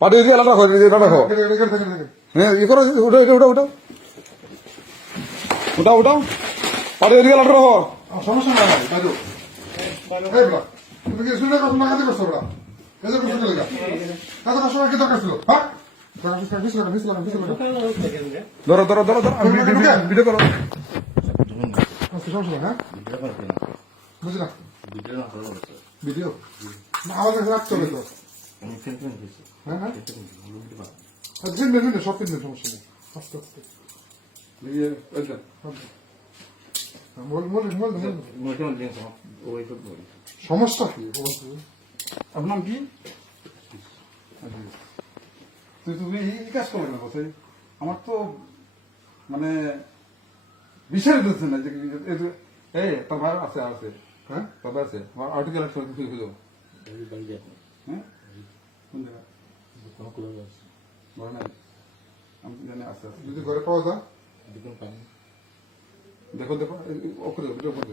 পাঠিয়ে দিয়ে রাখো রাখো হ্যাঁ ই করো উঠাও উঠাও উঠাও উঠাও উঠাও পাঠিয়ে দিয়ে রাখো সমস্যা নাই বাজু এই বলা তুমি কি শুনে কথা না কাজে করছো বড়া কাজে করছো কি লাগা কাজে করছো কি দরকার ছিল হ্যাঁ ধরো ধরো ধরো ধরো ভিডিও করো সমস্যা হ্যাঁ বুঝলা ভিডিও না আওয়াজ রাখতে হবে তো হ্যাঁ হ্যাঁ সব কিনবেন সমস্যা নেই আস্তে আস্তে সমস্যা কি আপনার কি তুমি এই কাজ করবে না কোথায় আমার তো মানে বিষয় দিচ্ছে না যে এই তোর ভাই আছে আছে হ্যাঁ তোর ভাই আছে আমার আর্টিকেল আছে তুই খুঁজো হ্যাঁ কোন জায়গা বলে না আমি জানি আছে যদি ঘরে পাওয়া যায় দেখো দেখো ওকে ভিডিও করে